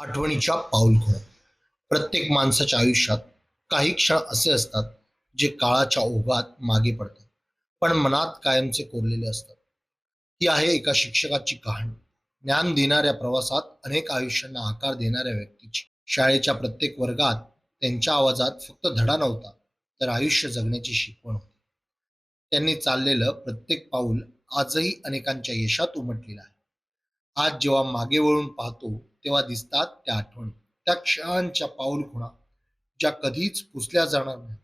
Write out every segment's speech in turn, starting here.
आठवणीच्या पाऊलखुणा. प्रत्येक माणसाच्या आयुष्यात काही क्षण असे असतात जे काळाच्या ओघात मागे पडतात, पण मनात कायमचे कोरलेले असतात. ही आहे एका शिक्षकाची कहाणी. ज्ञान देणाऱ्या प्रवासात अनेक आयुष्यांना आकार देणाऱ्या व्यक्तीची. शाळेच्या प्रत्येक वर्गात त्यांच्या आवाजात फक्त धडा नव्हता, तर आयुष्य जगण्याची शिकवण होती. त्यांनी चाललेलं प्रत्येक पाऊल आजही अनेकांच्या यशात उमटलेलं आहे. आज जेव्हा मागे वळून पाहतो तेव्हा दिसतात त्या आठवणी, त्या क्षणांच्या पाऊलखुणा, ज्या कधीच पुसल्या जाणार नाही.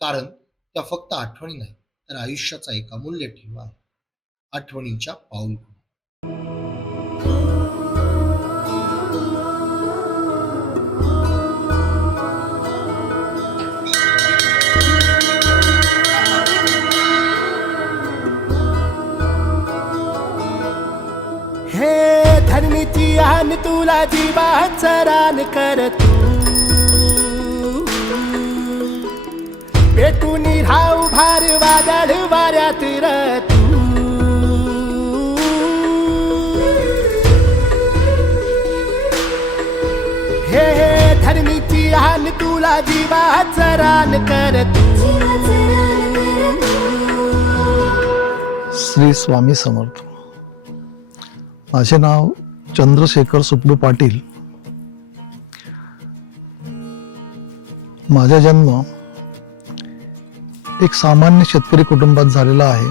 कारण त्या फक्त आठवणी नाही, तर आयुष्याचा एक अमूल्य ठेवा आहे. आठवणीच्या पाऊलखुणा. हे धरणीची आन तुला जीवाचं रान कर तू पेटून राहू भार वादळ वाऱ्यात र तू हे धरणीची आन तुला जीवाचं रान कर तू. श्री स्वामी समर्थ. माझे नाव चंद्रशेखर सुपडू पाटील. माझा जन्म एक सामान्य शेतकरी कुटुंबात झालेला आहे.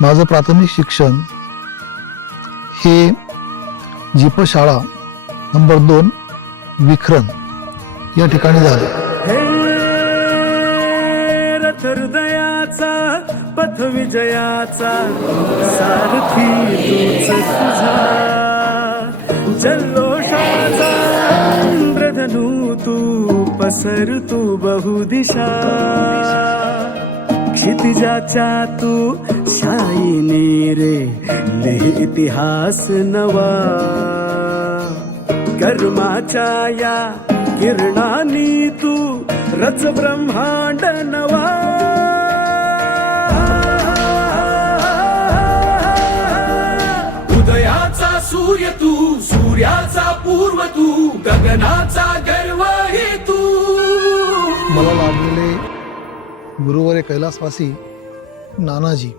माझं प्राथमिक शिक्षण हे जीप शाळा नंबर 2 विखरण या ठिकाणी झाले. रथ हृदयाचा पथ विजयाचा सारथी तूच तुझा जल्लोषाचा इंद्रधनू तू पसर तू बहुदिशा क्षितिजाच्या तू शाईने रे लिहि इतिहास नवा कर्माच्या या किरणांनी तू रच ब्रह्मांड नवा उदयाचा सूर्य तू सूर्याचा पूर्व तू गगनाचा गर्व हे तू. मला लाभलेले गुरुवरे कैलासवासी नानाजी.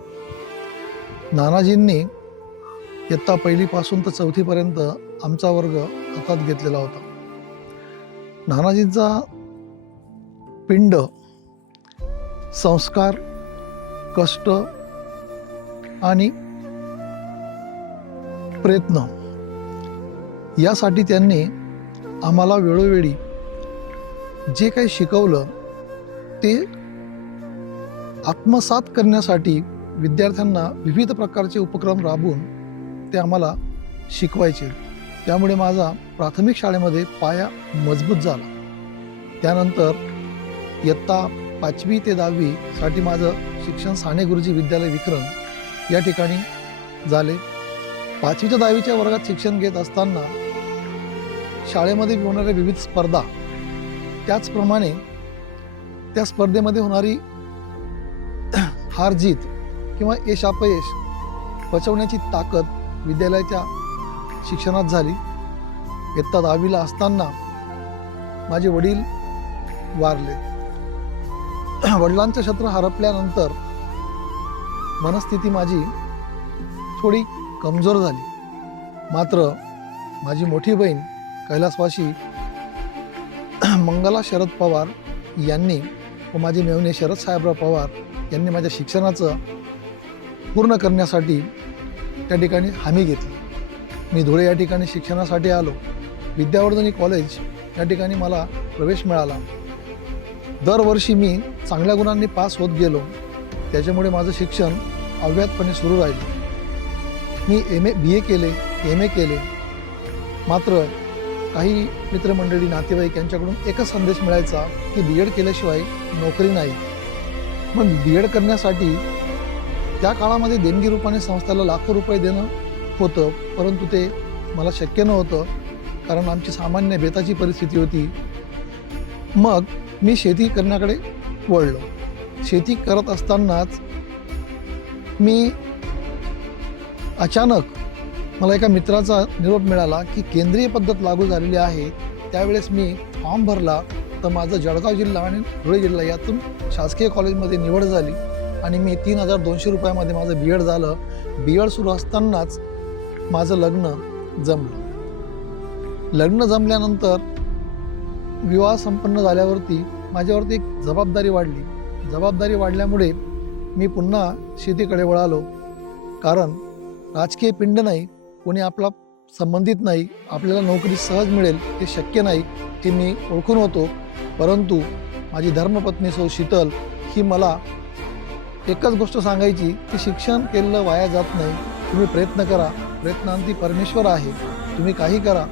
नानाजींनी इयत्ता 1ली पासून तर 4थी पर्यंत आमचा वर्ग हातात घेतलेला होता. नानाजींचा पिंड, संस्कार, कष्ट आणि प्रयत्न यासाठी त्यांनी आम्हाला वेळोवेळी जे काही शिकवलं ते आत्मसात करण्यासाठी विद्यार्थ्यांना विविध प्रकारचे उपक्रम राबवून ते आम्हाला शिकवायचे. त्यामुळे माझा प्राथमिक शाळेमध्ये पाया मजबूत झाला. त्यानंतर इयत्ता 5वी ते 10वी साठी माझं शिक्षण साने गुरुजी विद्यालय विखरण या ठिकाणी झाले. 5वी ते 10वीच्या वर्गात शिक्षण घेत असताना शाळेमध्ये होणाऱ्या विविध स्पर्धा, त्याचप्रमाणे त्या स्पर्धेमध्ये होणारी हार जीत किंवा यश अपयश पचवण्याची ताकद विद्यालयाच्या शिक्षणात झाली. इयत्ता 10वीला असताना माझे वडील वारले. वडिलांचं छत्र हरपल्यानंतर मनस्थिती माझी थोडी कमजोर झाली. मात्र माझी मोठी बहीण कैलासवासी मंगला शरद पवार यांनी व माझे मेवणे शरद साहेबराव पवार यांनी माझ्या शिक्षणाचं पूर्ण करण्यासाठी त्या ठिकाणी हमी घेतली. मी धुळे या ठिकाणी शिक्षणासाठी आलो. विद्यावर्धनी कॉलेज या ठिकाणी मला प्रवेश मिळाला. दरवर्षी मी चांगल्या गुणांनी पास होत गेलो. त्याच्यामुळे माझं शिक्षण अव्याहतपणे सुरू राहिलं. मी BA केले, MA केले. मात्र काही मित्रमंडळी, नातेवाईक यांच्याकडून एकच संदेश मिळायचा की BEd केल्याशिवाय नोकरी नाही. मग BEd करण्यासाठी त्या काळामध्ये देणगी रूपाने संस्थेला लाखो रुपये देणं होतं, परंतु ते मला शक्य नव्हतं, कारण आमची सामान्य बेताची परिस्थिती होती. मग मी शेती करण्याकडे वळलो. शेती करत असतानाच मी अचानक मला एका मित्राचा निरोप मिळाला की केंद्रीय पद्धत लागू झालेली आहे. त्यावेळेस मी फॉर्म भरला तर माझं जळगाव जिल्हा आणि धुळे जिल्हा यातून शासकीय कॉलेजमध्ये निवड झाली आणि मी 3,200 रुपयामध्ये माझं BEd झालं. BEd सुरू असतानाच माझं लग्न जमलं. लग्न जमल्यानंतर विवाह संपन्न झाल्यावरती माझ्यावरती एक जबाबदारी वाढली. जबाबदारी वाढल्यामुळे मी पुन्हा शेतीकडे वळालो. कारण राजकीय पिंड नाही, कोणी आपला संबंधित नाही, आपल्याला नोकरी सहज मिळेल हे शक्य नाही हे मी ओळखून होतो. परंतु माझी धर्मपत्नी सौ शीतल ही मला एकच गोष्ट सांगायची की शिक्षण केलेलं वाया जात नाही, तुम्ही प्रयत्न करा, प्रयत्नांती परमेश्वर आहे, तुम्ही काही करा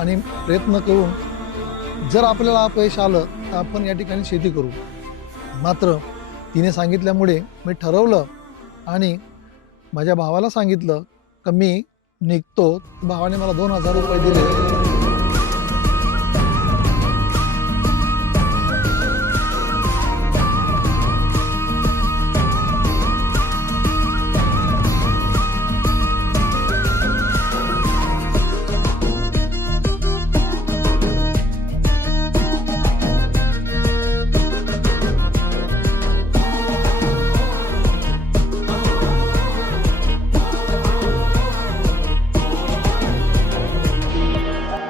आणि प्रयत्न करून जर आपल्याला अपयश आलं तर आपण या ठिकाणी शेती करू. मात्र तिने सांगितल्यामुळे मी ठरवलं आणि माझ्या भावाला सांगितलं की मी निघतो. भावाने मला 2,000 रुपये दिले.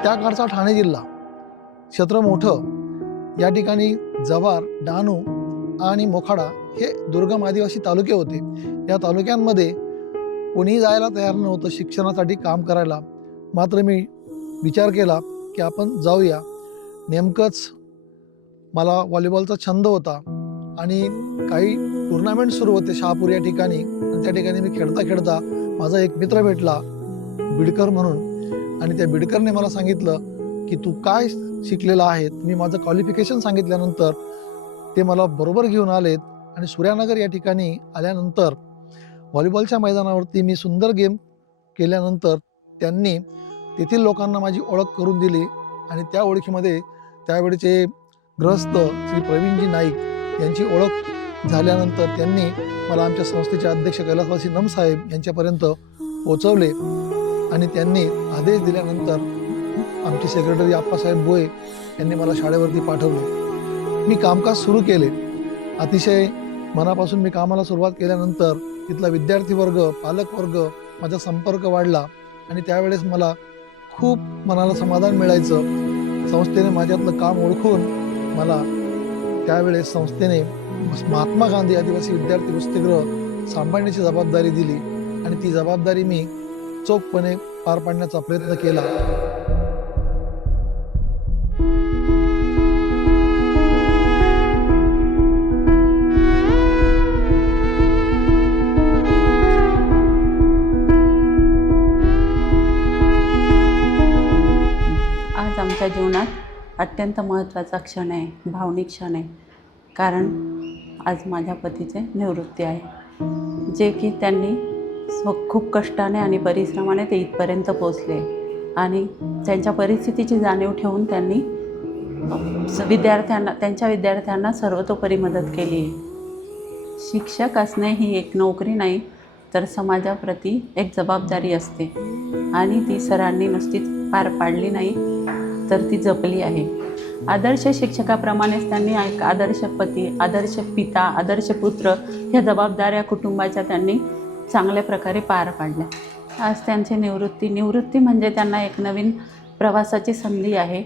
त्या काळचा ठाणे जिल्हा क्षेत्र मोठं. या ठिकाणी जव्हार, डहाणू आणि मोखाडा हे दुर्गम आदिवासी तालुके होते. या तालुक्यांमध्ये कोणीही जायला तयार नव्हतं शिक्षणासाठी काम करायला. मात्र मी विचार केला की आपण जाऊया. नेमकंच मला व्हॉलीबॉलचा छंद होता आणि काही टुर्नामेंट सुरू होते शहापूर या ठिकाणी. आणि त्या ठिकाणी मी खेळता खेळता माझा एक मित्र भेटला बिडकर म्हणून. आणि त्या बिडकरने मला सांगितलं की तू काय शिकलेला आहे. मी माझं क्वालिफिकेशन सांगितल्यानंतर ते मला बरोबर घेऊन आलेत आणि सूर्यानगर या ठिकाणी आल्यानंतर व्हॉलीबॉलच्या मैदानावरती मी सुंदर गेम केल्यानंतर त्यांनी तेथील लोकांना माझी ओळख करून दिली. आणि त्या ओळखीमध्ये त्यावेळेचे गृहस्थ श्री प्रवीणजी नाईक यांची ओळख झाल्यानंतर त्यांनी मला आमच्या संस्थेचे अध्यक्ष कैलासवासी नम साहेब यांच्यापर्यंत पोचवले. आणि त्यांनी आदेश दिल्यानंतर आमचे सेक्रेटरी आप्पासाहेब बोये यांनी मला शाळेवरती पाठवले. मी कामकाज सुरू केले. अतिशय मनापासून मी कामाला सुरुवात केल्यानंतर तिथला विद्यार्थी वर्ग, पालक वर्ग माझा संपर्क वाढला आणि त्यावेळेस मला खूप मनाला समाधान मिळायचं. संस्थेने माझ्यातलं काम ओळखून मला त्यावेळेस संस्थेने महात्मा गांधी आदिवासी विद्यार्थी वसतिगृह सांभाळण्याची जबाबदारी दिली आणि ती जबाबदारी मी चोखपणे पार पाडण्याचा प्रयत्न केला. आज आमच्या जीवनात अत्यंत महत्त्वाचा क्षण आहे, भावनिक क्षण आहे. कारण आज माझ्या पतीचे निवृत्ती आहे, जे की त्यांनी खूप कष्टाने आणि परिश्रमाने ते इथपर्यंत पोचले. आणि त्यांच्या परिस्थितीची जाणीव ठेवून त्यांनी त्यांच्या विद्यार्थ्यांना सर्वतोपरी मदत केली आहे. शिक्षक असणे ही एक नोकरी नाही तर समाजाप्रती एक जबाबदारी असते आणि ती सरांनी नुसतीच पार पाडली नाही तर ती जपली आहे. आदर्श शिक्षकाप्रमाणेच त्यांनी एक आदर्श पती, आदर्श पिता, आदर्श पुत्र ह्या जबाबदाऱ्या कुटुंबाच्या त्यांनी चांगल्या प्रकारे पार पाडल्या. आज त्यांची निवृत्ती म्हणजे त्यांना एक नवीन प्रवासाची संधी आहे.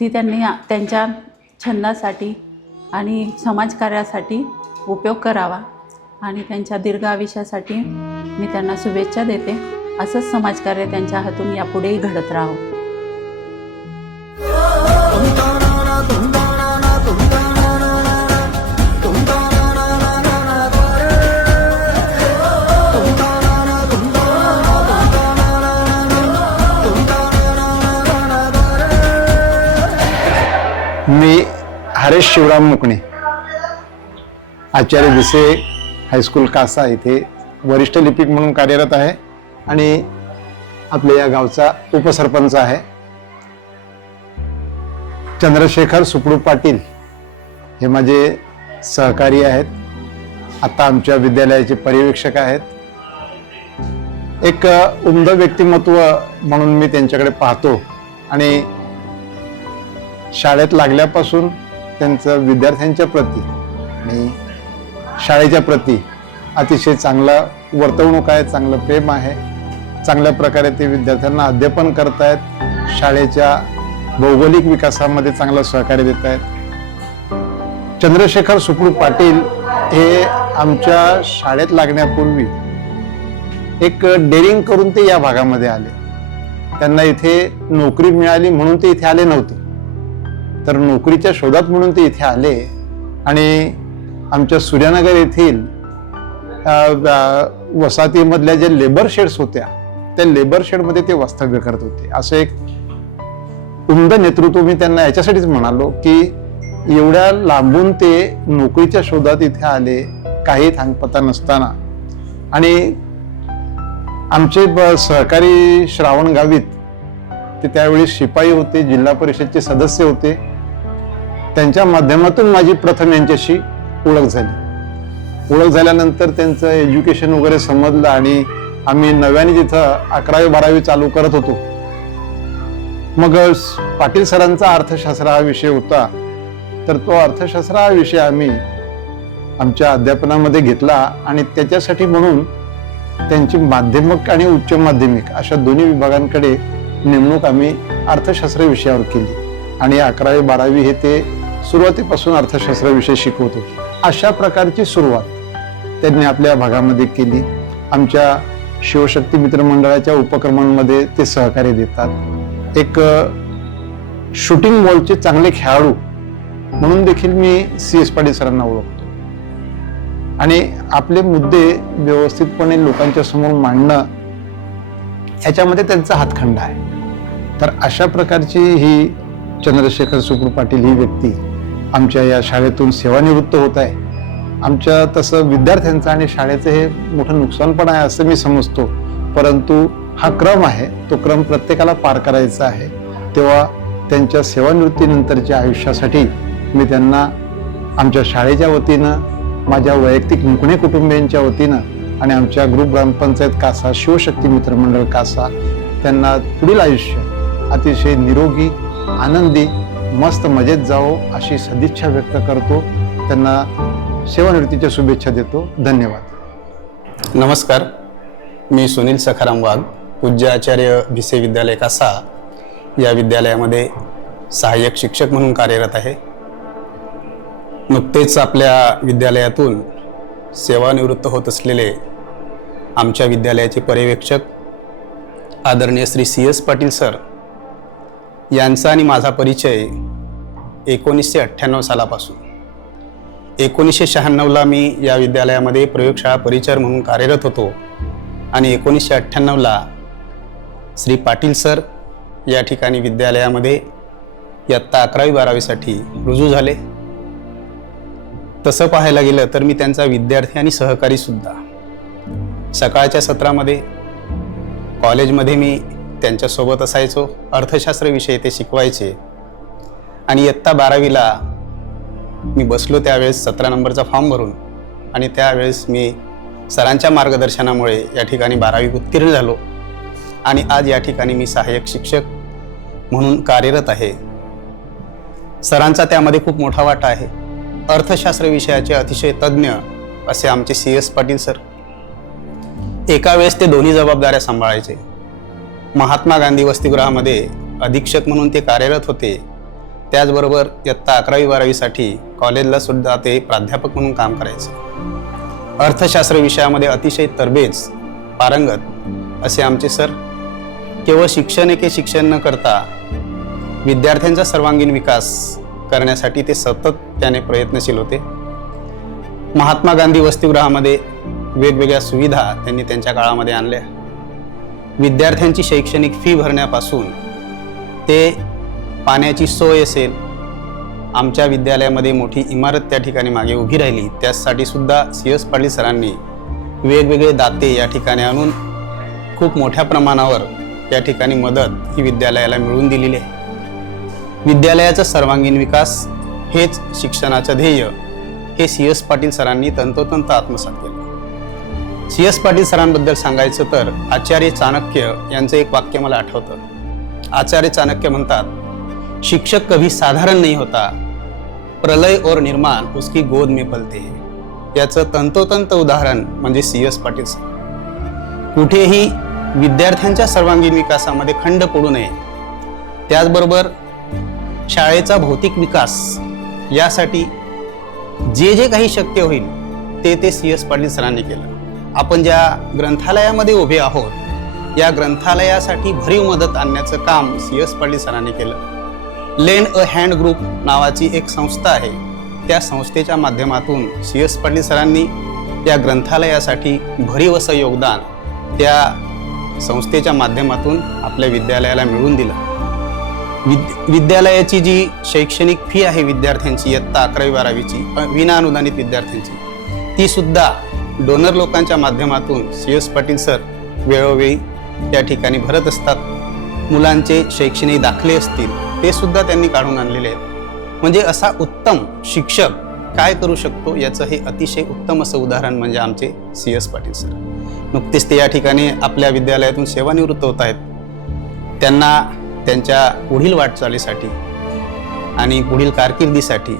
ती त्यांनी त्यांच्या छंदासाठी आणि समाजकार्यासाठी उपयोग करावा आणि त्यांच्या दीर्घ आयुष्यासाठी मी त्यांना शुभेच्छा देते. असंच समाजकार्य त्यांच्या हातून यापुढेही घडत राहो. मी हरेश शिवराम मुकणे, आचार्य भिसे हायस्कूल कासा इथे वरिष्ठ लिपिक म्हणून कार्यरत आहे आणि आपल्या या गावचा उपसरपंच आहे. चंद्रशेखर सुपडू पाटील हे माझे सहकारी आहेत, आता आमच्या विद्यालयाचे पर्यवेक्षक आहेत. एक उमद व्यक्तिमत्व म्हणून मी त्यांच्याकडे पाहतो आणि शाळेत लागल्यापासून त्यांचं विद्यार्थ्यांच्या प्रती आणि शाळेच्या प्रती अतिशय चांगला वर्तवणूक आहे, चांगलं प्रेम आहे. चांगल्या प्रकारे ते विद्यार्थ्यांना अध्यापन करतायत, शाळेच्या भौगोलिक विकासामध्ये चांगलं सहकार्य देत आहेत. चंद्रशेखर सुपडू पाटील हे आमच्या शाळेत लागण्यापूर्वी एक डेअरिंग करून ते या भागामध्ये आले. त्यांना इथे नोकरी मिळाली म्हणून ते इथे आले नव्हते, तर नोकरीच्या शोधात म्हणून ते इथे आले आणि आमच्या सूर्यानगर येथील वसाहतीमधल्या जे लेबर शेड्स होत्या त्या लेबर शेडमध्ये ते वास्तव्य करत होते. असं एक उमद नेतृत्व मी त्यांना याच्यासाठीच म्हणालो की एवढ्या लांबून ते नोकरीच्या शोधात इथे आले, काही थांगपत्ता नसताना. आणि आमचे सहकारी श्रावण गावित ते त्यावेळी शिपाई होते, जिल्हा परिषदचे सदस्य होते. त्यांच्या माध्यमातून माझी प्रथम यांच्याशी ओळख झाली. ओळख झाल्यानंतर त्यांचं एज्युकेशन वगैरे समजलं आणि आम्ही नव्याने तिथं 11वी 12वी चालू करत होतो. मग पाटील सरांचा अर्थशास्त्र हा विषय होता, तर तो अर्थशास्त्र हा विषय आम्ही आमच्या अध्यापनामध्ये घेतला आणि त्याच्यासाठी म्हणून त्यांची माध्यमिक आणि उच्च माध्यमिक अशा दोन्ही विभागांकडे नेमणूक आम्ही अर्थशास्त्र विषयावर केली आणि 11वी 12वी हे ते सुरुवातीपासून अर्थशास्त्र विषय शिकवत होते. अशा प्रकारची सुरुवात त्यांनी आपल्या भागामध्ये केली. आमच्या शिवशक्ती मित्र मंडळाच्या उपक्रमांमध्ये ते सहकार्य देतात. एक शूटिंग बॉलचे चांगले खेळाडू म्हणून देखील मी CS पाटील सरांना ओळखतो आणि आपले मुद्दे व्यवस्थितपणे लोकांच्या समोर मांडणं याच्यामध्ये त्यांचा हातखंडा आहे. तर अशा प्रकारची ही चंद्रशेखर सुपडू पाटील ही व्यक्ती आमच्या या शाळेतून सेवानिवृत्त होत आहे. आमच्या तसं विद्यार्थ्यांचं आणि शाळेचं हे मोठं नुकसान पण आहे असं मी समजतो, परंतु हा क्रम आहे, तो क्रम प्रत्येकाला पार करायचा आहे. तेव्हा त्यांच्या सेवानिवृत्तीनंतरच्या आयुष्यासाठी मी त्यांना आमच्या शाळेच्या वतीनं, माझ्या वैयक्तिक मुकणे कुटुंबियांच्या वतीनं आणि आमच्या ग्रुप ग्रामपंचायत कासा, शिवशक्ती मित्र मंडळ कासा त्यांना पुढील आयुष्य अतिशय निरोगी, आनंदी, मस्त मजेत जावो अशी सदिच्छा व्यक्त करतो. त्यांना सेवानिवृत्तीच्या शुभेच्छा देतो. धन्यवाद. नमस्कार, मी सुनील सखाराम वाघ, पूज्य आचार्य भिसे विद्यालय कासा या विद्यालयामध्ये सहाय्यक शिक्षक म्हणून कार्यरत आहे. नुकतेच आपल्या विद्यालयातून सेवानिवृत्त होत असलेले आमच्या विद्यालयाचे पर्यवेक्षक आदरणीय श्री CS पाटील सर यांचा आणि माझा परिचय 1998 सालापासून. 1996ला मी या विद्यालयामध्ये प्रयोगशाळा परिचार म्हणून कार्यरत होतो आणि 1998ला श्री पाटील सर या ठिकाणी विद्यालयामध्ये इयत्ता 11वी 12वीसाठी रुजू झाले. तसं पाहायला गेलं तर मी त्यांचा विद्यार्थी आणि सहकारीसुद्धा. सकाळच्या सत्रामध्ये कॉलेजमध्ये मी त्यांच्यासोबत असायचो. अर्थशास्त्र विषय ते शिकवायचे आणि इयत्ता 12वीला मी बसलो त्यावेळेस 17 नंबरचा फॉर्म भरून आणि त्यावेळेस मी सरांच्या मार्गदर्शनामुळे या ठिकाणी 12वी उत्तीर्ण झालो आणि आज या ठिकाणी मी सहाय्यक शिक्षक म्हणून कार्यरत आहे. सरांचा त्यामध्ये खूप मोठा वाटा आहे. अर्थशास्त्र विषयाचे अतिशय तज्ज्ञ असे आमचे CS पाटील सर. एका वेळेस ते दोन्ही जबाबदाऱ्या सांभाळायचे. महात्मा गांधी वसतिगृहामध्ये अधीक्षक म्हणून ते कार्यरत होते, त्याचबरोबर इयत्ता 11वी 12वीसाठी कॉलेजला सुद्धा ते प्राध्यापक म्हणून काम करायचे. अर्थशास्त्र विषयामध्ये अतिशय तरबेज, पारंगत असे आमचे सर. केवळ शिक्षण एके शिक्षण न करता विद्यार्थ्यांचा सर्वांगीण विकास करण्यासाठी ते सतत त्याने प्रयत्नशील होते. महात्मा गांधी वसतिगृहामध्ये वेगवेगळ्या सुविधा त्यांनी त्यांच्या काळामध्ये आणल्या. विद्यार्थ्यांची शैक्षणिक फी भरण्यापासून ते पाण्याची सोय असेल, आमच्या विद्यालयामध्ये मोठी इमारत त्या ठिकाणी मागे उभी राहिली, त्यासाठी सुद्धा CS पाटील सरांनी वेगवेगळे दाते या ठिकाणी आणून खूप मोठ्या प्रमाणावर या ठिकाणी मदत ही विद्यालयाला मिळवून दिलेली आहे. विद्यालयाचा सर्वांगीण विकास हेच शिक्षणाचं ध्येय हे CS पाटील सरांनी तंतोतंत आत्मसात केलं. सी एस पाटील सरांबद्दल सांगायचं तर आचार्य चाणक्य यांचं एक वाक्य मला आठवतं. आचार्य चाणक्य म्हणतात, शिक्षक कभी साधारण नहीं होता, प्रलय और निर्माण उसकी गोद में पलते हैं. याचं तंतोतंत उदाहरण म्हणजे सी एस पाटील सर. कुठेही विद्यार्थ्यांच्या सर्वांगीण विकासामध्ये खंड पडू नये, त्याचबरोबर शाळेचा भौतिक विकास यासाठी जे जे काही शक्य होईल ते सी एस पाटील सरांनी केलं. आपण ज्या ग्रंथालयामध्ये उभे आहोत या ग्रंथालयासाठी भरीव मदत आणण्याचं काम सी एस पाटील सरांनी केलं. लेंड अ हँड ग्रुप नावाची एक संस्था आहे, त्या संस्थेच्या माध्यमातून सी एस पाटील सरांनी या ग्रंथालयासाठी भरीव असं योगदान त्या संस्थेच्या माध्यमातून आपल्या विद्यालयाला मिळवून दिलं. विद्यालयाची जी शैक्षणिक फी आहे विद्यार्थ्यांची इयत्ता 11वी-12वीची विना अनुदानित विद्यार्थ्यांची, ती सुद्धा डोनर लोकांच्या माध्यमातून सी एस पाटील सर वेळोवेळी त्या ठिकाणी भरत असतात. मुलांचे शैक्षणिक दाखले असतील ते सुद्धा त्यांनी काढून आणलेले आहेत. म्हणजे असा उत्तम शिक्षक काय करू शकतो याचं हे अतिशय उत्तम असं उदाहरण म्हणजे आमचे सी एस पाटील सर. नुकतेच ते या ठिकाणी आपल्या विद्यालयातून सेवानिवृत्त होत आहेत. त्यांना त्यांच्या पुढील वाटचालीसाठी आणि पुढील कारकिर्दीसाठी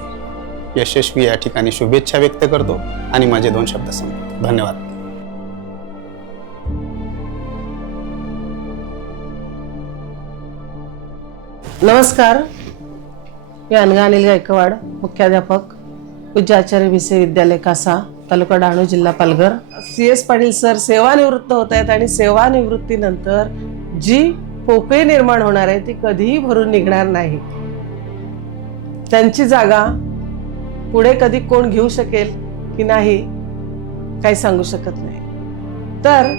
यशस्वी या ठिकाणी शुभेच्छा व्यक्त करतो आणि माझे 2 शब्द संपतो. धन्यवाद. नमस्कार, मी अनघा अनिल गायकवाड, मुख्याध्यापक पूज्य आचार्य भिसे विद्यालय कासा, तालुका डहाणू, जिल्हा Palghar. C S Patil sir सेवानिवृत्त होत आहेत आणि सेवानिवृत्तीनंतर जी पोकळी निर्माण होणार आहे ती कधीही भरून निघणार नाही. त्यांची जागा पुढे कधी कोण घेऊ शकेल की नाही काही सांगू शकत नाही. तर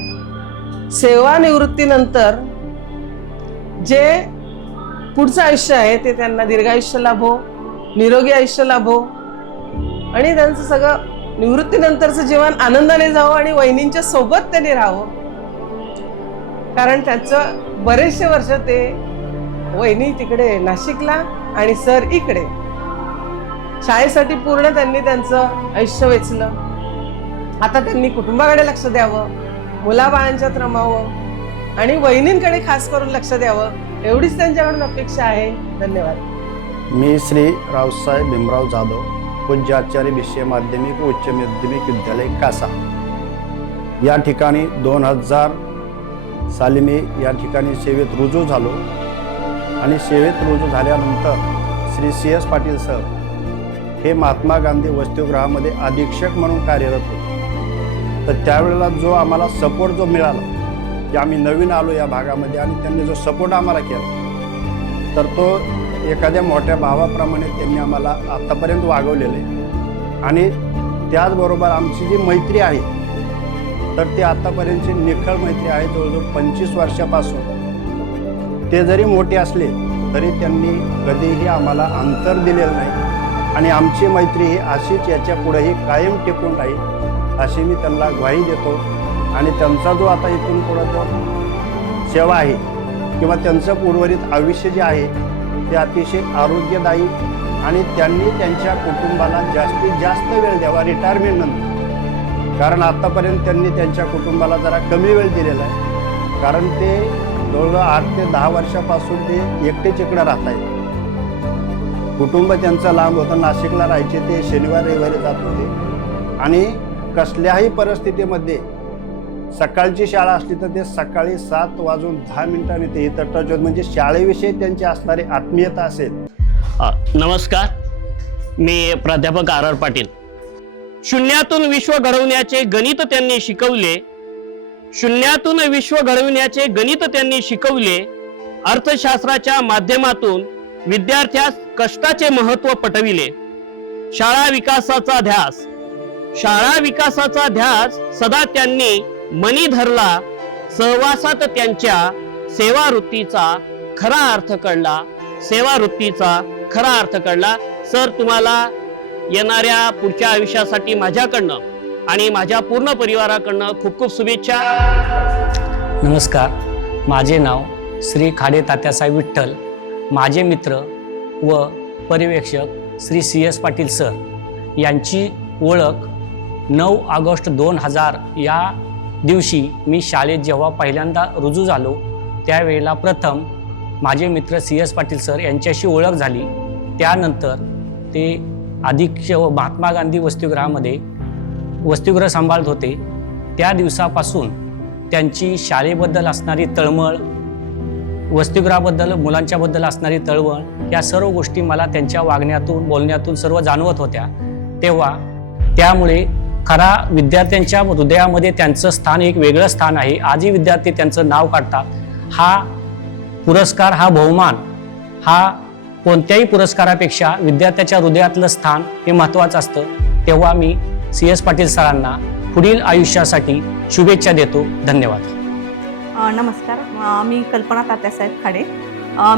सेवानिवृत्तीनंतर जे पुढचं आयुष्य आहे ते त्यांना दीर्घायुष्य लाभो, निरोगी आयुष्य लाभो आणि त्यांचं सगळं निवृत्तीनंतरचं जीवन आनंदाने जावं आणि वहिनींच्या सोबत त्यांनी राहावं. कारण त्यांचं बरेचसे वर्ष ते वहिनी तिकडे नाशिकला आणि सर इकडे शाळेसाठी पूर्ण त्यांनी त्यांचं आयुष्य वेचलं. आता त्यांनी कुटुंबाकडे लक्ष द्यावं, मुलाबाळांच्यात रमावं आणि वहिनींकडे खास करून लक्ष द्यावं एवढीच त्यांच्याकडून अपेक्षा आहे. धन्यवाद. मी श्री रावसाहेब भीमराव जाधव, पूज्य आचार्य भिसे माध्यमिक व उच्च माध्यमिक विद्यालय कासा या ठिकाणी 2000 साली मी या ठिकाणी सेवेत रुजू झालो आणि सेवेत रुजू झाल्यानंतर Shri C S Patil sir हे महात्मा गांधी वसतिगृहामध्ये अधीक्षक म्हणून कार्यरत होते. तर त्यावेळेला जो आम्हाला सपोर्ट जो मिळाला की आम्ही नवीन आलो या भागामध्ये आणि त्यांनी जो सपोर्ट आम्हाला केला तर तो एखाद्या मोठ्या भावाप्रमाणे त्यांनी आम्हाला आत्तापर्यंत वागवलेले आणि त्याचबरोबर आमची जी मैत्री आहे तर ती आत्तापर्यंतची निखळ मैत्री आहे. जवळजवळ 25 वर्षापासून ते जरी मोठे असले तरी त्यांनी कधीही आम्हाला अंतर दिलेलं नाही आणि आमची मैत्री ही अशीच याच्या पुढेही कायम टिकून राहील अशी मी त्यांना ग्वाही देतो. आणि त्यांचा जो आता इथून पुढं जो सेवा आहे किंवा त्यांचं उर्वरित आयुष्य जे आहे ते अतिशय आरोग्यदायी आणि त्यांनी त्यांच्या कुटुंबाला जास्तीत जास्त वेळ द्यावा रिटायरमेंटनंतर. कारण आत्तापर्यंत त्यांनी त्यांच्या कुटुंबाला जरा कमी वेळ दिलेला आहे. कारण ते जवळजवळ 8 ते 10 वर्षापासून ते एकटेच इकडं राहत आहेत. कुटुंब त्यांचं लांब होतं, नाशिकला राहायचे, ते शनिवार रविवारी जात होते आणि कसल्याही परिस्थितीमध्ये सकाळची शाळा असली तर ते सकाळी 7:10 ते इथं टच होत. म्हणजे शाळेविषयी त्यांची असणारी आत्मीयता असेल. नमस्कार, मी प्राध्यापक आर पाटील. शून्यातून विश्व घडवण्याचे गणित त्यांनी शिकवले, शून्यातून विश्व घडविण्याचे गणित त्यांनी शिकवले. अर्थशास्त्राच्या माध्यमातून विद्यार्थ्यास कष्टाचे महत्त्व पटविले. शाळा विकासाचा ध्यास सदा त्यांनी मनी धरला. सहवासात त्यांच्या सेवावृत्तीचा खरा अर्थ कळला. सर, तुम्हाला येणाऱ्या पुढच्या आयुष्यासाठी माझ्याकडनं आणि माझ्या पूर्ण परिवाराकडनं खूप खूप शुभेच्छा. नमस्कार, माझे नाव श्री खाडे तात्यासाहेब विठ्ठल. माझे मित्र व पर्यवेक्षक Shri C S Patil sir यांची ओळख 9 ऑगस्ट 2000 या दिवशी मी शाळेत जेव्हा पहिल्यांदा रुजू झालो त्यावेळेला प्रथम माझे मित्र CS पाटील सर यांच्याशी ओळख झाली. त्यानंतर ते अधीक्षक महात्मा गांधी वसतिगृहामध्ये वसतिगृह सांभाळत होते. त्या दिवसापासून त्यांची शाळेबद्दल असणारी तळमळ, वसतिगृहाबद्दल मुलांच्याबद्दल असणारी तळमळ, या सर्व गोष्टी मला त्यांच्या वागण्यातून बोलण्यातून सर्व जाणवत होत्या. त्यामुळे खरा विद्यार्थ्यांच्या हृदयामध्ये त्यांचं स्थान एक वेगळं स्थान आहे. आजही विद्यार्थी त्यांचं नाव काढतात. हा पुरस्कार, हा बहुमान, हा कोणत्याही पुरस्कारापेक्षा विद्यार्थ्याच्या हृदयातलं स्थान हे महत्त्वाचं असतं. तेव्हा मी CS पाटील सरांना पुढील आयुष्यासाठी शुभेच्छा देतो. धन्यवाद. नमस्कार, मी कल्पना तात्यासाहेब खाडे.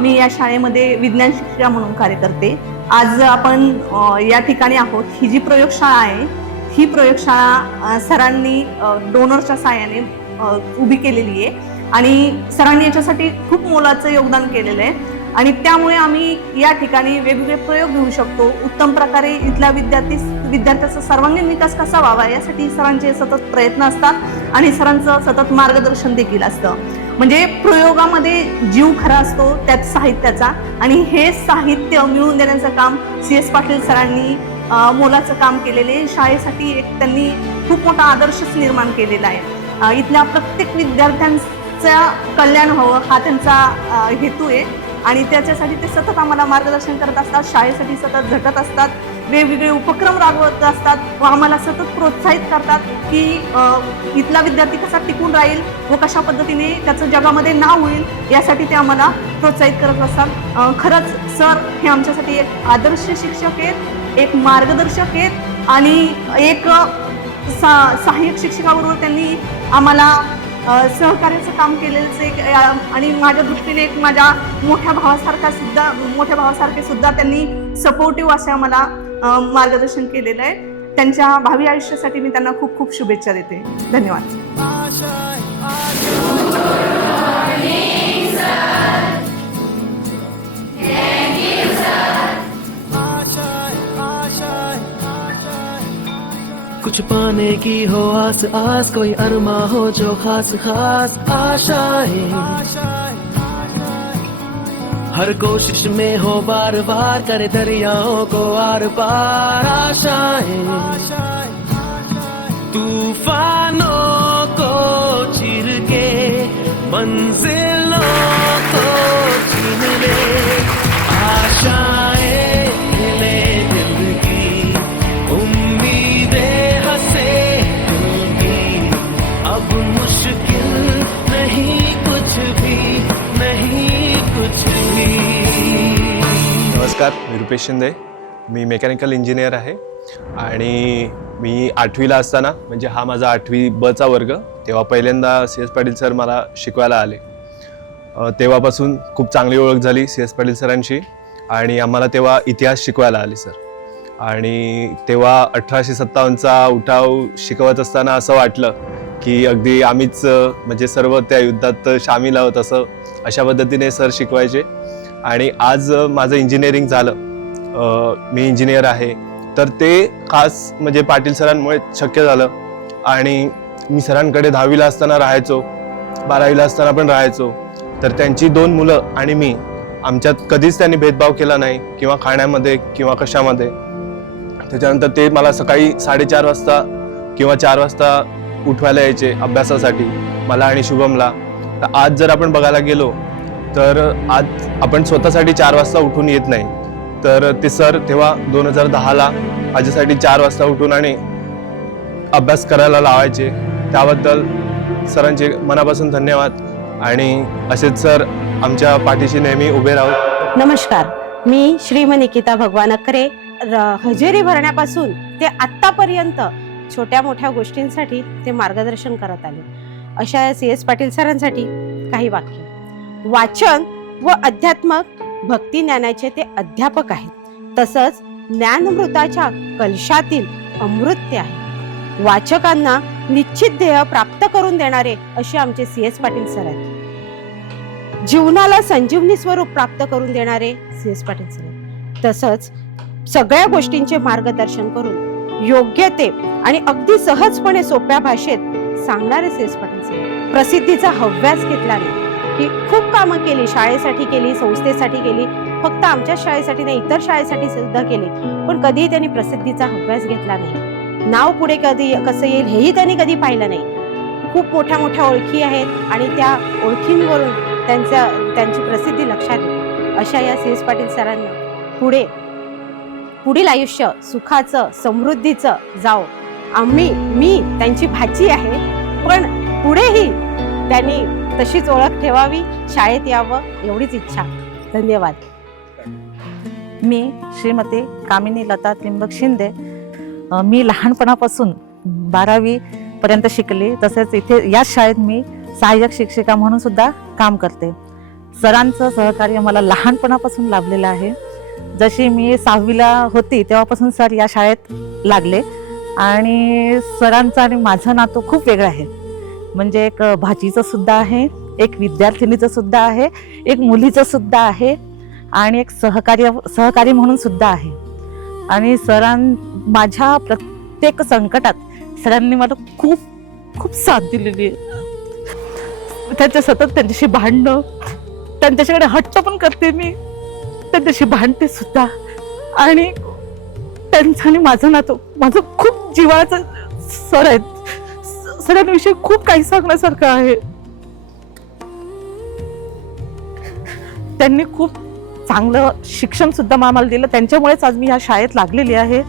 मी या शाळेमध्ये विज्ञान शिक्षिका म्हणून कार्य करते. आज आपण या ठिकाणी आहोत. ही जी प्रयोगशाळा आहे, ही प्रयोगशाळा सरांनी डोनरच्या साहाय्याने उभी केलेली आहे आणि सरांनी याच्यासाठी खूप मोलाचं योगदान केलेलं आहे आणि त्यामुळे आम्ही या ठिकाणी वेगवेगळे प्रयोग घेऊ शकतो. उत्तम प्रकारे इथल्या विद्यार्थ्याचा सर्वांगीण विकास कसा व्हावा यासाठी सरांचे सतत प्रयत्न असतात आणि सरांचं सतत मार्गदर्शन देखील असतं. म्हणजे प्रयोगामध्ये जीव खरा असतो त्यात साहित्याचा, आणि हे साहित्य मिळवून देण्याचं काम CS पाटील सरांनी मोलाचं काम केलेले. शाळेसाठी एक त्यांनी खूप मोठा आदर्शच निर्माण केलेला आहे. इथल्या प्रत्येक विद्यार्थ्यांचा कल्याण व्हावं हा त्यांचा हेतू आहे आणि त्याच्यासाठी ते सतत आम्हाला मार्गदर्शन करत असतात. शाळेसाठी सतत झटत असतात, वेगवेगळे उपक्रम राबवत असतात व आम्हाला सतत प्रोत्साहित करतात की इथला विद्यार्थी कसा टिकून राहील व कशा पद्धतीने त्याचं जगामध्ये नाव होईल यासाठी ते आम्हाला प्रोत्साहित करत असतात. खरंच सर हे आमच्यासाठी एक आदर्श शिक्षक आहेत, एक मार्गदर्शक आहेत आणि एक सहाय्यक शिक्षकाबरोबर त्यांनी आम्हाला सहकार्याचं काम केलेलं एक आणि माझ्या दृष्टीने एक माझ्या मोठ्या भावासारखे सुद्धा त्यांनी सपोर्टिव्ह असे आम्हाला मार्गदर्शन केलेलं आहे. त्यांच्या भावी आयुष्यासाठी मी त्यांना खूप खूप शुभेच्छा देते. धन्यवाद. कुछ पाने की हो आस आस, कोई अरमा हो जो खास खास आशाएं, हर कोशिश में हो बार बार करे दरियाओं को आर पार आशाएं, तूफानों को चीर के मंजिलों को छीन ले आशाएं, ले दिल की उम्मीदें हंसे दिल की, अब मुश्किल नहीं कुछ भी, नहीं कुछ भी. नमस्कार, मी रुपेश शिंदे. मी मेकॅनिकल इंजिनियर आहे आणि मी 8वीला असताना, म्हणजे हा माझा 8वी बचा वर्ग, तेव्हा पहिल्यांदा CS पाटील सर मला शिकवायला आले. तेव्हापासून खूप चांगली ओळख झाली CS पाटील सरांशी आणि आम्हाला तेव्हा इतिहास शिकवायला आले सर. आणि तेव्हा 1857चा उठाव शिकवत असताना असं वाटलं की अगदी आम्हीच म्हणजे सर्व त्या युद्धात सामील आहोत असं, अशा पद्धतीने सर शिकवायचे. आणि आज माझं इंजिनिअरिंग झालं, मी इंजिनियर आहे, तर ते खास म्हणजे पाटील सरांमुळे शक्य झालं. आणि मी सरांकडे 10वीला असताना राहायचो, 12वीला असताना पण राहायचो. तर त्यांची 2 मुलं आणि मी, आमच्यात कधीच त्यांनी भेदभाव केला नाही किंवा खाण्यामध्ये किंवा कशामध्ये. त्याच्यानंतर ते मला सकाळी 4:30 वाजता किंवा 4 वाजता उठवायला यायचे अभ्यासासाठी, मला आणि शुभमला. तर आज जर आपण बघायला गेलो तर आज आपण स्वतःसाठी 4 वाजता उठून येत नाही, तर ते सर तेव्हा 2010ला माझ्यासाठी 4 वाजता उठून आणि अभ्यास करायला लावायचे. त्याबद्दल सरांचे मनापासून धन्यवाद आणि असेच सर आमच्या पाठीशी नेहमी उभे राहू. नमस्कार, मी श्रीमती निकिता भगवान अकरे. हजेरी भरण्यापासून ते आत्तापर्यंत छोट्या मोठ्या गोष्टींसाठी ते मार्गदर्शन करत आले. अशा CS पाटील सरांसाठी काही वाक्य. वाचन व अध्यात्मक भक्ती ज्ञानाचे ते अध्यापक आहेत, तसंच ज्ञानमृताच्या कलशातील अमृत ते आहे. वाचकांना निश्चित ध्येय प्राप्त करून देणारे असे आमचे CS पाटील सर आहेत. जीवनाला संजीवनी स्वरूप प्राप्त करून देणारे CS पाटील सर आहेत. तसंच सगळ्या गोष्टींचे मार्गदर्शन करून योग्य ते आणि अगदी सहजपणे सोप्या भाषेत सांगणारे सी एस पाटील सर. प्रसिद्धीचा हव्यास घेतला नाही, की खूप कामं केली, शाळेसाठी केली, संस्थेसाठी केली, फक्त आमच्याच शाळेसाठी नाही इतर शाळेसाठी सुद्धा केली, पण कधीही त्यांनी प्रसिद्धीचा हव्यास घेतला नाही. नाव पुढे कधी कसं येईल हेही त्यांनी कधी पाहिलं नाही. खूप मोठ्या मोठ्या ओळखी आहेत आणि त्या ओळखींवरून त्यांची प्रसिद्धी लक्षात येते. अशा या सी एस पाटील सरांना पुढील आयुष्य सुखाचं समृद्धीचं जाओ. मी त्यांची भाची आहे, पण पुढेही त्यांनी तशीच ओळख ठेवावी, शाळेत यावं एवढीच इच्छा. धन्यवाद. मी श्रीमती कामिनी लता त्रिंबक शिंदे. मी लहानपणापासून 12वी पर्यंत शिकले. तसेच इथे याच शाळेत मी सहाय्यक शिक्षिका म्हणून सुद्धा काम करते. सरांचं सहकार्य मला लहानपणापासून लाभलेलं आहे. जशी मी 6वीला होती तेव्हापासून सर या शाळेत लागले आणि सरांचं आणि माझं नातं खूप वेगळं आहे. म्हणजे एक भाचीचं सुद्धा आहे, एक विद्यार्थिनीचं सुद्धा आहे, एक मुलीचं सुद्धा आहे आणि एक सहकारी म्हणून सुद्धा आहे. आणि माझ्या प्रत्येक संकटात सरांनी मला खूप खूप साथ दिलेली आहे. सतत त्यांच्याशी भांडणं, त्यांच्याकडे हट्ट पण करते मी, त्यांच्याशी भांडते सुद्धा. आणि त्यांचं आणि माझं नातं माझं खूप जिव्हाळ्याचं सर आहेत. सरांविषयी खूप काही सांगण्यासारखं आहे. त्यांनी खूप चांगलं शिक्षण सुद्धा आम्हाला दिलं, त्यांच्यामुळेच आज मी या शाळेत लागलेली आहे.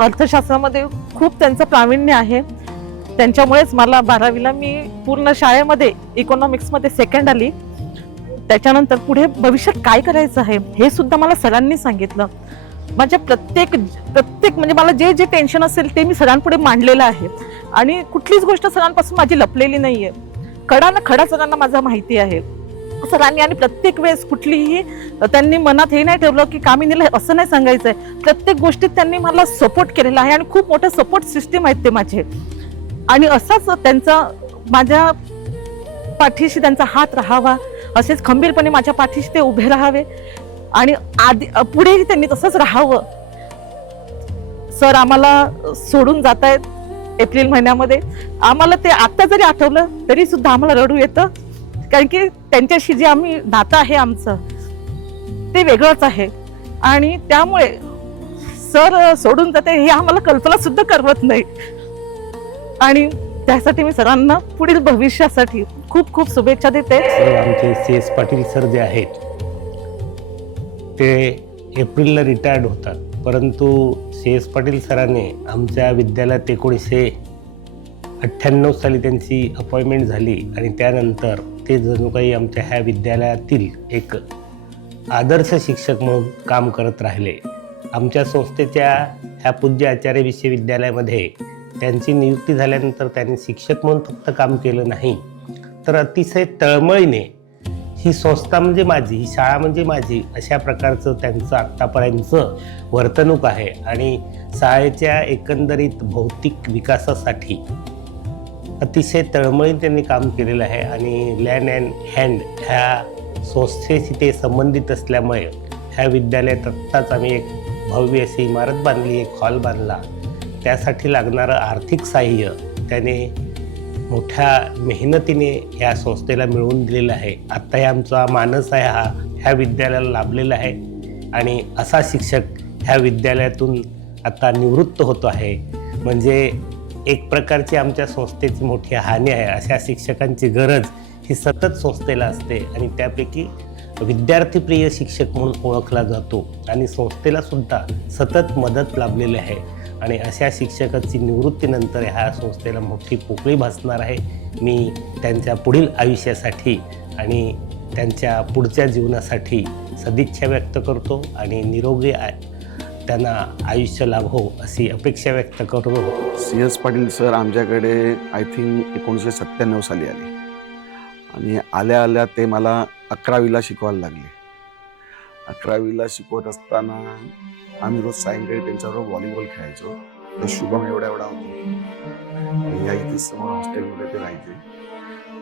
अर्थशास्त्रामध्ये खूप त्यांचं प्रावीण्य आहे. त्यांच्यामुळेच मला 12वीला मी पूर्ण शाळेमध्ये इकॉनॉमिक्समध्ये सेकंड आली. त्याच्यानंतर पुढे भविष्यात काय करायचं आहे हे सुद्धा मला सरांनी सांगितलं. माझ्या प्रत्येक म्हणजे मला जे जे टेन्शन असेल ते मी सरांपुढे मांडलेलं आहे आणि कुठलीच गोष्ट सरांपासून माझी लपलेली नाहीये. खडा ना खडा सरांना माझा माहिती आहे. सरांनी आणि प्रत्येक वेळेस कुठलीही त्यांनी मनात हे नाही ठेवलं की कामिनीला असं नाही सांगायचंय. प्रत्येक गोष्टीत त्यांनी मला सपोर्ट केलेला आहे आणि खूप मोठं सपोर्ट सिस्टीम आहेत ते माझे. आणि असाच त्यांचा माझ्या पाठीशी त्यांचा हात राहावा, असेच खंबीरपणे माझ्या पाठीशी ते उभे राहावे आणि पुढेही त्यांनी तसंच राहावं. सर आम्हाला सोडून जात आहेत एप्रिल महिन्यामध्ये. आम्हाला ते आत्ता जरी आठवलं तरी सुद्धा आम्हाला रडू येतं, कारण की त्यांच्याशी जे आम्ही नातं आहे आमचं ते वेगळंच आहे. आणि त्यामुळे सर सोडून जाते हे आम्हाला कल्पना सुद्धा करवत नाही. आणि त्यासाठी मी सरांना पुढील भविष्यासाठी खूप खूप शुभेच्छा देते. आमचे सी एस पाटील सर जे आहेत ते एप्रिलला रिटायर्ड होतात, परंतु सी एस पाटील सरांनी आमच्या विद्यालयात 1998 साली त्यांची अपॉइंटमेंट झाली आणि त्यानंतर ते जणू काही आमच्या ह्या विद्यालयातील एक आदर्श शिक्षक म्हणून काम करत राहिले. आमच्या संस्थेच्या ह्या पूज्य आचार्य विश्वविद्यालयामध्ये त्यांची नियुक्ती झाल्यानंतर त्यांनी शिक्षक म्हणून फक्त काम केलं नाही, तर अतिशय तळमळीने ही संस्था म्हणजे माझी, ही शाळा म्हणजे माझी अशा प्रकारचं त्यांचं आत्तापर्यंतचं वर्तणूक आहे. आणि शाळेच्या एकंदरीत भौतिक विकासासाठी अतिशय तळमळीने त्यांनी काम केलेलं आहे. आणि लँड अँड हँड ह्या संस्थेशी ते संबंधित असल्यामुळे ह्या विद्यालयात आत्ताच आम्ही एक भव्य अशी इमारत बांधली, एक हॉल बांधला. त्यासाठी लागणारं आर्थिक साह्य त्याने मोठ्या मेहनतीने ह्या संस्थेला मिळवून दिलेलं आहे. आत्ता हे आमचा मानस आहे हा ह्या विद्यालयाला लाभलेला आहे आणि असा शिक्षक ह्या विद्यालयातून आता निवृत्त होतो आहे. म्हणजे एक प्रकारची आमच्या संस्थेची मोठी हानी आहे. अशा शिक्षकांची गरज ही सतत संस्थेला असते आणि त्यापैकी विद्यार्थीप्रिय शिक्षक म्हणून ओळखला जातो आणि संस्थेला सुद्धा सतत मदत लाभलेली आहे. आणि अशा शिक्षकांची निवृत्तीनंतर ह्या संस्थेला मोठी पोकळी भासणार आहे. मी त्यांच्या पुढील आयुष्यासाठी आणि त्यांच्या पुढच्या जीवनासाठी सदिच्छा व्यक्त करतो आणि निरोगी त्यांना आयुष्य लाभो अशी अपेक्षा व्यक्त करतो. सी एस पाटील सर आमच्याकडे आय थिंक 1997 साली आले आणि आल्या आल्या ते मला 11वीला शिकवायला लागले. 11वीला शिकवत असताना आम्ही रोज सायंकाळी त्यांच्याबरोबर व्हॉलीबॉल खेळायचो. तर शुभम एवढा होतो, या इथे समोर हॉस्टेलमध्ये ते राहायचे.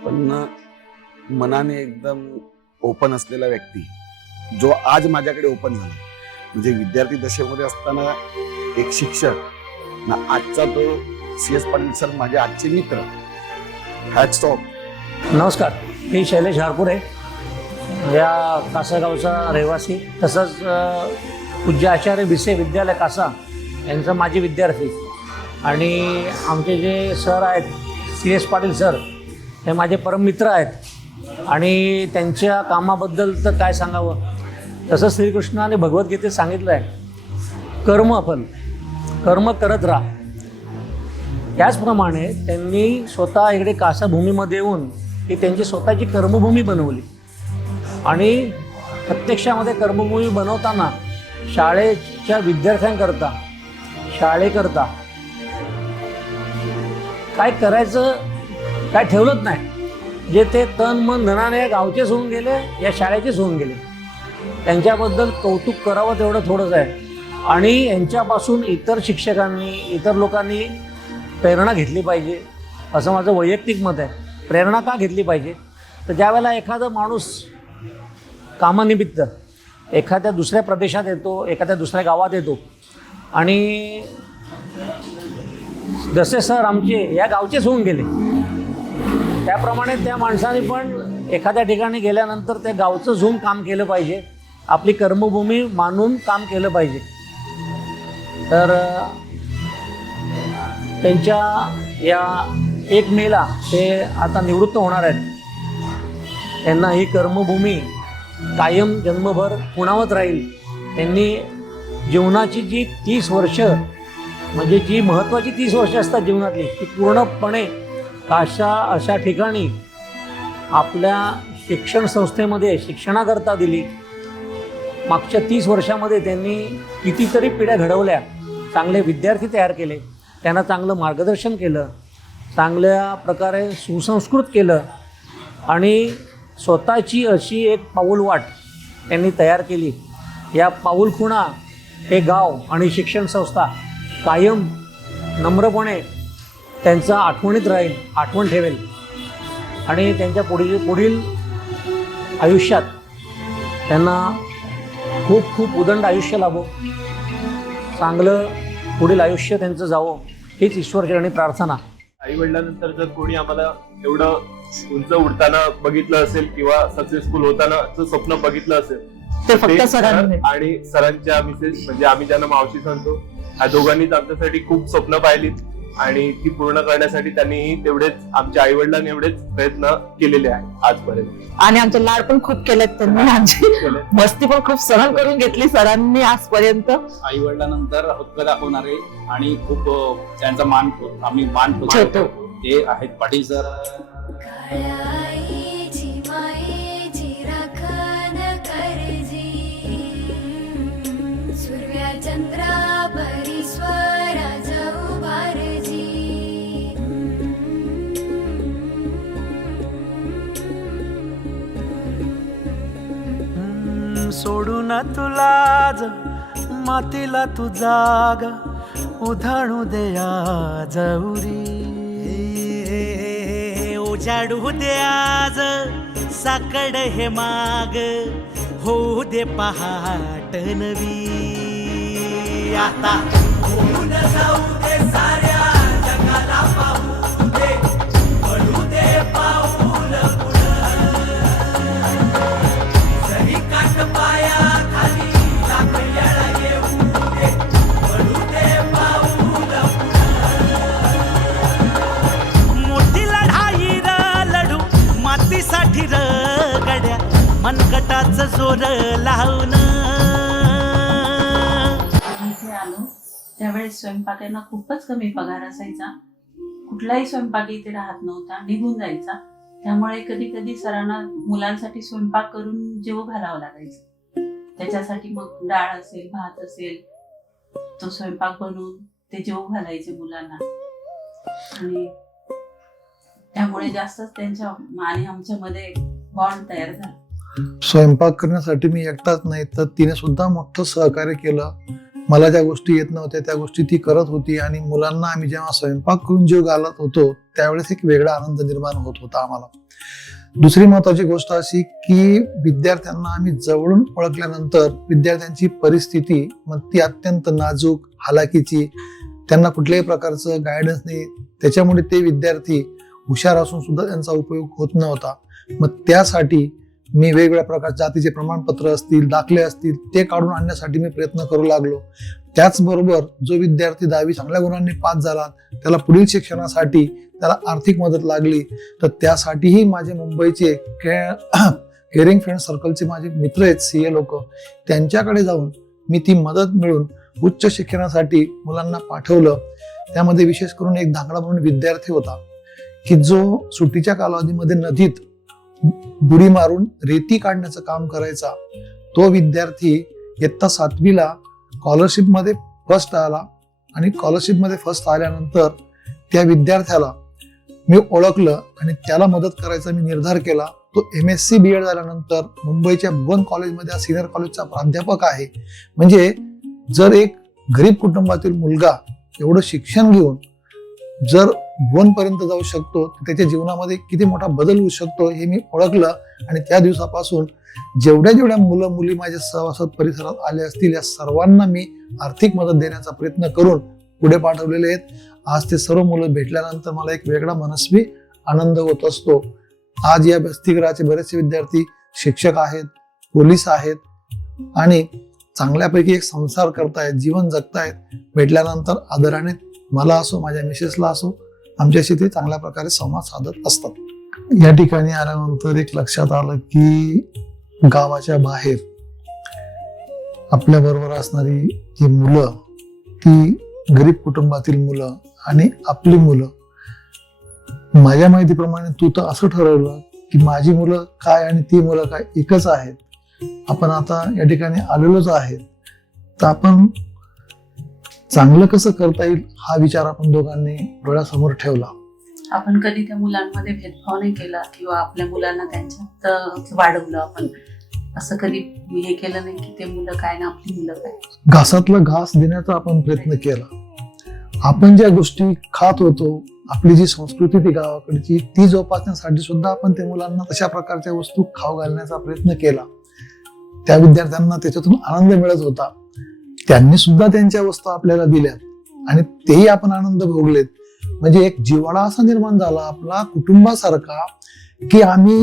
पण मनाने एकदम ओपन असलेला व्यक्ती जो आज माझ्याकडे ओपन झाला. म्हणजे विद्यार्थी दशेमध्ये असताना एक शिक्षक ना आजचा तो CS पाटील सर माझे आजचे मित्र. Hats off. नमस्कार, मी शैलेश हारपुरे, या कासागावचा रहिवासी, तसंच पूज्य आचार्य भिसे विद्यालय कासा यांचा माजी विद्यार्थी. आणि आमचे जे सर आहेत CS पाटील सर, हे माझे परममित्र आहेत. आणि त्यांच्या कामाबद्दल तर काय सांगावं. तसं श्रीकृष्णाने भगवद्गीतेत सांगितलं आहे, कर्म करत राहा. त्याचप्रमाणे त्यांनी स्वतः इकडे कासाभूमीमध्ये येऊन ही त्यांची स्वतःची कर्मभूमी बनवली. आणि प्रत्यक्षामध्ये कर्मभूमी बनवताना शाळेच्या विद्यार्थ्यांकरता, शाळेकरता काय करायचं काय ठेवलंच नाही. जे ते तन मन धनाने गावचेच होऊन गेले, या शाळेचेच होऊन गेले. त्यांच्याबद्दल कौतुक करावं तेवढं थोडंच आहे. आणि यांच्यापासून इतर शिक्षकांनी, इतर लोकांनी प्रेरणा घेतली पाहिजे, असं माझं वैयक्तिक मत आहे. प्रेरणा का घेतली पाहिजे, तर ज्यावेळेला एखादा माणूस कामानिमित्त एखाद्या दुसऱ्या प्रदेशात येतो, एखाद्या दुसऱ्या गावात येतो, आणि जसे सर आमचे या गावचेच होऊन गेले, त्याप्रमाणे त्या माणसाने पण एखाद्या ठिकाणी गेल्यानंतर त्या गावचं झूम काम केलं पाहिजे, आपली कर्मभूमी मानून काम केलं पाहिजे. तर त्यांच्या या 1 मेला ते आता निवृत्त होणार आहेत. त्यांना ही कर्मभूमी कायम जन्मभर पुणावत राहील. त्यांनी जीवनाची जी 30 वर्ष, म्हणजे जी महत्त्वाची 30 वर्ष असतात जीवनातली, ती पूर्णपणे अशा ठिकाणी आपल्या शिक्षण संस्थेमध्ये शिक्षणाकरता दिली. मागच्या 30 वर्षामध्ये त्यांनी कितीतरी पिढ्या घडवल्या, चांगले विद्यार्थी तयार केले, त्यांना चांगलं मार्गदर्शन केलं, चांगल्या प्रकारे सुसंस्कृत केलं, आणि स्वतःची अशी एक पाऊलवाट त्यांनी तयार केली. या पाऊलखुणा हे गाव आणि शिक्षण संस्था कायम नम्रपणे त्यांचा आठवणीत राहील, आठवण ठेवेल. आणि त्यांच्या पुढील आयुष्यात त्यांना खूप खूप उदंड आयुष्य लाभो, चांगलं पुढील आयुष्य त्यांचं जावं, हीच ईश्वरचरणी प्रार्थना. आई वडिलांनंतर जर कोणी आम्हाला एवढं उंच उडताना बघितलं असेल किंवा सक्सेसफुल होतानाचं स्वप्न बघितलं असेल, ते फक्त सरांनी. आणि सरांच्या मिसेस, म्हणजे आम्ही ज्यांना मावशी सांगतो, ह्या दोघांनीच आमच्यासाठी खूप स्वप्न पाहिलीत, आणि ती पूर्ण करण्यासाठी त्यांनीही तेवढेच, आमच्या आई वडिलांनी एवढेच प्रयत्न केलेले आहेत आजपर्यंत. आणि आमचे लाड पण खूप केलेत त्यांनी, आमची मस्ती पण खूप सहन करून घेतली सरांनी आजपर्यंत. आई वडिलांनंतर हक्क दाखवणारे आणि खूप त्यांचा आम्ही मान ठेवतो ते आहेत पाटील सर. सोडून तुला मातीला तू जाग उधाणू दया जवरी, उजाडू दे आज साकड हे माग, होऊ दे पहाट नवी. आता होऊन जाऊ दे साऱ्या जगाला पाहू दे, पडू दे पाऊल जरी काट पाया खाली लाकड्याला येऊ दे, पडू दे पाऊल मोठी लढाई लढू मातीसाठी गड्या, मनगटाचं जोर लावून. इथे आलो त्यावेळेस स्वयंपाकांना खूपच कमी पगार असायचा. कुठलाही स्वयंपाक इथे राहत नव्हता, निघून जायचा. त्यामुळे कधी कधी सरांना मुलांसाठी स्वयंपाक करून जेवू घालावं लागायचं. त्याच्यासाठी मग डाळ असेल, भात असेल, तो स्वयंपाक बनवून ते जेवू घालायचे मुलांना. आणि त्यामुळे जास्तच त्यांच्या आणि आमच्यामध्ये बॉन्ड तयार झाला. स्वयंपाक करण्यासाठी मी एकटाच नाही, तर तिने सुद्धा मोठं सहकार्य केलं. मला ज्या गोष्टी येत नव्हत्या त्या गोष्टी ती करत होती, आणि मुलांना आम्ही जेव्हा स्वयंपाक करून जीव घालत होतो त्यावेळेस एक वेगळा आनंद निर्माण होत होता आम्हाला. दुसरी महत्वाची गोष्ट अशी की विद्यार्थ्यांना आम्ही जवळून ओळखल्यानंतर विद्यार्थ्यांची परिस्थिती मग ती अत्यंत नाजूक, हालाकीची, त्यांना कुठल्याही प्रकारचं गायडन्स नाही, त्याच्यामुळे ते विद्यार्थी हुशार असून सुद्धा त्यांचा उपयोग होत नव्हता. मग त्यासाठी मी वेगवेगळ्या प्रकारच्या जातीचे प्रमाणपत्र असतील, दाखले असतील, ते काढून आणण्यासाठी मी प्रयत्न करू लागलो. त्याचबरोबर जो विद्यार्थी 10वी चांगल्या गुणांनी पास झाला, त्याला पुढील शिक्षणासाठी त्याला आर्थिक मदत लागली, तर त्यासाठीही माझे मुंबईचे केअरिंग फ्रेंड सर्कलचे माझे मित्र आहेत, CA लोक, त्यांच्याकडे जाऊन मी ती मदत मिळून उच्च शिक्षणासाठी मुलांना पाठवलं. त्यामध्ये विशेष करून एक धांगडा म्हणून विद्यार्थी होता की जो सुट्टीच्या कालावधीमध्ये नदीत बुडी मारून रेती काढण्याचं काम करायचा. तो विद्यार्थी इयत्ता 7वीला स्कॉलरशिपमध्ये फर्स्ट आला आणि स्कॉलरशिपमध्ये फर्स्ट आल्यानंतर त्या विद्यार्थ्याला मी ओळखलं आणि त्याला मदत करायचा मी निर्धार केला. तो MSc BEd झाल्यानंतर मुंबईच्या भुवन कॉलेजमध्ये सिनियर कॉलेजचा प्राध्यापक आहे. म्हणजे जर एक गरीब कुटुंबातील मुलगा एवढं शिक्षण घेऊन जर भुवन पर्यंत जाऊ शकतो, तर त्याच्या जीवनामध्ये किती मोठा बदल होऊ शकतो हे मी ओळखलं. आणि त्या दिवसापासून जेवढ्या मुलं मुली माझ्या सहवासात परिसरात आले असतील, या सर्वांना मी आर्थिक मदत देण्याचा प्रयत्न करून पुढे पाठवलेले आहेत. आज ते सर्व मुलं भेटल्यानंतर मला एक वेगळा मनस्वी आनंद होत असतो. आज या वसतिगृहाचे बरेचसे विद्यार्थी शिक्षक आहेत, पोलीस आहेत आणि चांगल्यापैकी एक संसार करतायत, जीवन जगतायत. भेटल्यानंतर आदराने मला असो, माझ्या मिसेसला असो, आमच्याशी ते चांगल्या प्रकारे संवाद साधत असतात. या ठिकाणी आल्यानंतर एक लक्षात आलं की गावाच्या बाहेर आपल्या बरोबर असणारी जी मुलं, ती गरीब कुटुंबातील मुलं आणि आपली मुलं, माझ्या माहितीप्रमाणे तू तर असं ठरवलं की माझी मुलं काय आणि ती मुलं काय एकच आहेत. आपण आता या ठिकाणी आलेलोच आहेत, तर आपण चांगलं कसं करता येईल हा विचार आपण दोघांनी डोळ्यासमोर ठेवला. आपण कधी त्या मुलांमध्ये भेदभाव नाही केला किंवा आपल्या मुलांना त्यांच्यात वाढवलं. आपण असं कधी हे केलं नाही की ते मुलं काय ना आपली मुलं काय. घासातला घास देण्याचा आपण प्रयत्न केला. आपण ज्या गोष्टी खात होतो, आपली जी संस्कृती ती गावाकडची, ती जोपासण्यासाठी सुद्धा आपण त्या मुलांना तशा प्रकारच्या वस्तू खाऊ घालण्याचा प्रयत्न केला. त्या विद्यार्थ्यांना त्याच्यातून आनंद मिळत होता. त्यांनी सुद्धा त्यांच्या वस्तू आपल्याला दिल्या आणि तेही आपण आनंद भोगलेत. म्हणजे एक जिव्हाळा असा निर्माण झाला आपला कुटुंबासारखा की आम्ही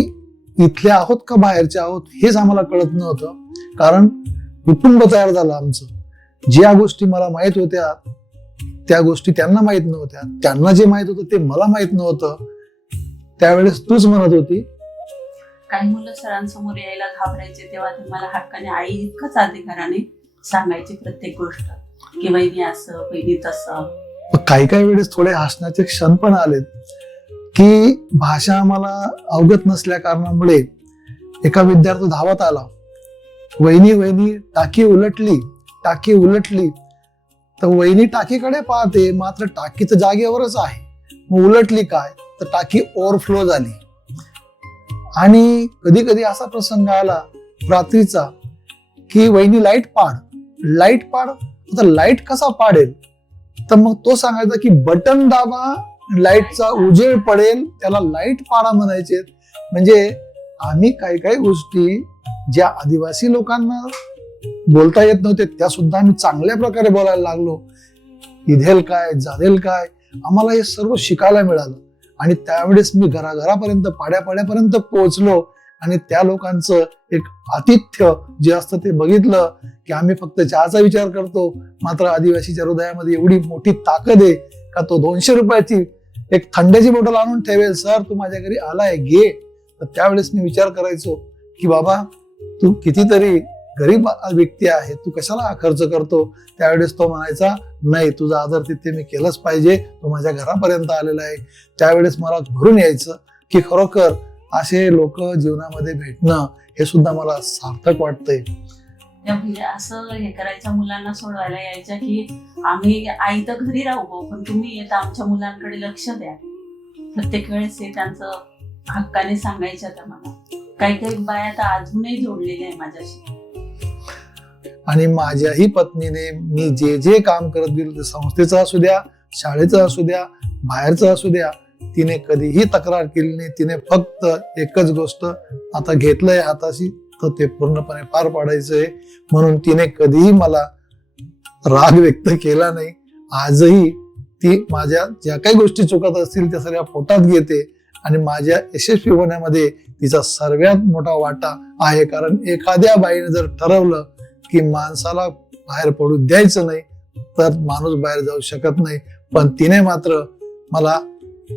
इथले आहोत का बाहेरचे आहोत हेच आम्हाला कळत नव्हतं. कारण कुटुंब तयार झालं आमचं. ज्या गोष्टी मला माहित होत्या त्या गोष्टी त्यांना माहित नव्हत्या, त्यांना जे माहित होतं ते मला माहित नव्हतं. त्यावेळेस तूच म्हणत होती, काही मुलं सरांसमोर यायला घाबरायचे, तेव्हा ते मला हक्काने आई इतकंच अधिकाराने सांगायची प्रत्येक गोष्ट की वहिनी असं, वहिनी तसं. काही वेळेस थोडे हसण्याचे क्षण पण आलेत की भाषा आम्हाला अवगत नसल्या कारणामुळे एका विद्यार्थी धावत आला, वहिनी वहिनी टाकी उलटली, टाकी उलटली. तर वहिनी टाकीकडे पाहते, मात्र टाकी तर जागेवरच आहे. मग उलटली काय, तर टाकी ओव्हरफ्लो झाली. आणि कधी कधी असा प्रसंग आला रात्रीचा की वहिनी लाईट पाड, लाईट पाड. आता लाईट कसा पाडेल, तर मग तो सांगायचा की बटन दाबा, लाईटचा उजेड पडेल, त्याला लाईट पाडा म्हणायचे. म्हणजे आम्ही काही गोष्टी ज्या आदिवासी लोकांना बोलता येत नव्हते त्या सुद्धा आम्ही चांगल्या प्रकारे बोलायला लागलो. इधेल काय, जाधेल काय, आम्हाला हे सर्व शिकायला मिळालं. आणि त्यावेळेस मी घराघरापर्यंत, पाड्यापाड्यापर्यंत पोहोचलो आणि त्या लोकांचं एक आतिथ्य जे असतं ते बघितलं की आम्ही फक्त चहाचा विचार करतो, मात्र आदिवासीच्या हृदयामध्ये एवढी मोठी ताकद आहे का तो 200 रुपयाची एक थंड्याची बॉटल आणून ठेवेल. सर तू माझ्या घरी आलाय, घे. तर त्यावेळेस मी विचार करायचो की बाबा तू कितीतरी गरीब व्यक्ती आहे, तू कशाला हा खर्च करतो. त्यावेळेस तो म्हणायचा, नाही, तुझा आदर तिथे मी केलंच पाहिजे, तो माझ्या घरापर्यंत आलेला आहे. त्यावेळेस मला भरून यायचं की खरोखर असे लोक जीवनामध्ये भेटणं हे सुद्धा मला सार्थक वाटतंय. म्हणजे असं हे करायच्या मुलांना सोडवायला यायच्या की आम्ही आई तर घरी राहू, पण तुम्ही येता आमच्या मुलांकडे लक्ष द्या. प्रत्येक वेळेस हे त्यांचं हक्काने सांगायच्या त्या मला. काही बाया तर अजूनही जोडलेल्या आहे माझ्याशी. आणि माझ्याही पत्नीने मी जे काम करत गेलो, ते संस्थेचं असू द्या, शाळेचं असू द्या, बाहेरचं असू द्या, तिने कधीही तक्रार केली नाही. तिने फक्त एकच गोष्ट, आता घेतलंय हाताशी तर ते पूर्णपणे पार पाडायचंय, म्हणून तिने कधीही मला राग व्यक्त केला नाही. आजही ती माझ्या ज्या काही गोष्टी चुकत असतील त्या सगळ्या पोटात घेते आणि माझ्या यशस्वी होण्यामध्ये तिचा सर्वात मोठा वाटा आहे. कारण एखाद्या बाईने जर ठरवलं की माणसाला बाहेर पडू द्यायचं नाही तर माणूस बाहेर जाऊ शकत नाही, पण तिने मात्र मला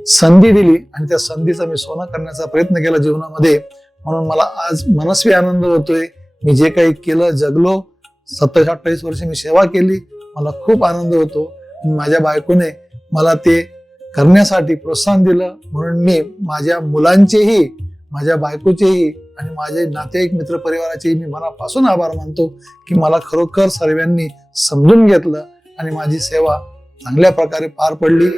संधी दिली आणि त्या संधीचा मी सोनं करण्याचा प्रयत्न केला जीवनामध्ये. म्हणून मला आज मनस्वी आनंद होतोय. मी जे काही केलं, जगलो, 27-28 वर्ष मी सेवा केली, मला खूप आनंद होतो. माझ्या बायकोने मला ते करण्यासाठी प्रोत्साहन दिलं, म्हणून मी माझ्या मुलांचेही, माझ्या बायकोचेही आणि माझे नातेवाईक मित्र परिवाराचेही मी मनापासून आभार मानतो की मला खरोखर सर्वांनी समजून घेतलं आणि माझी सेवा चांगल्या प्रकारे पार पडली.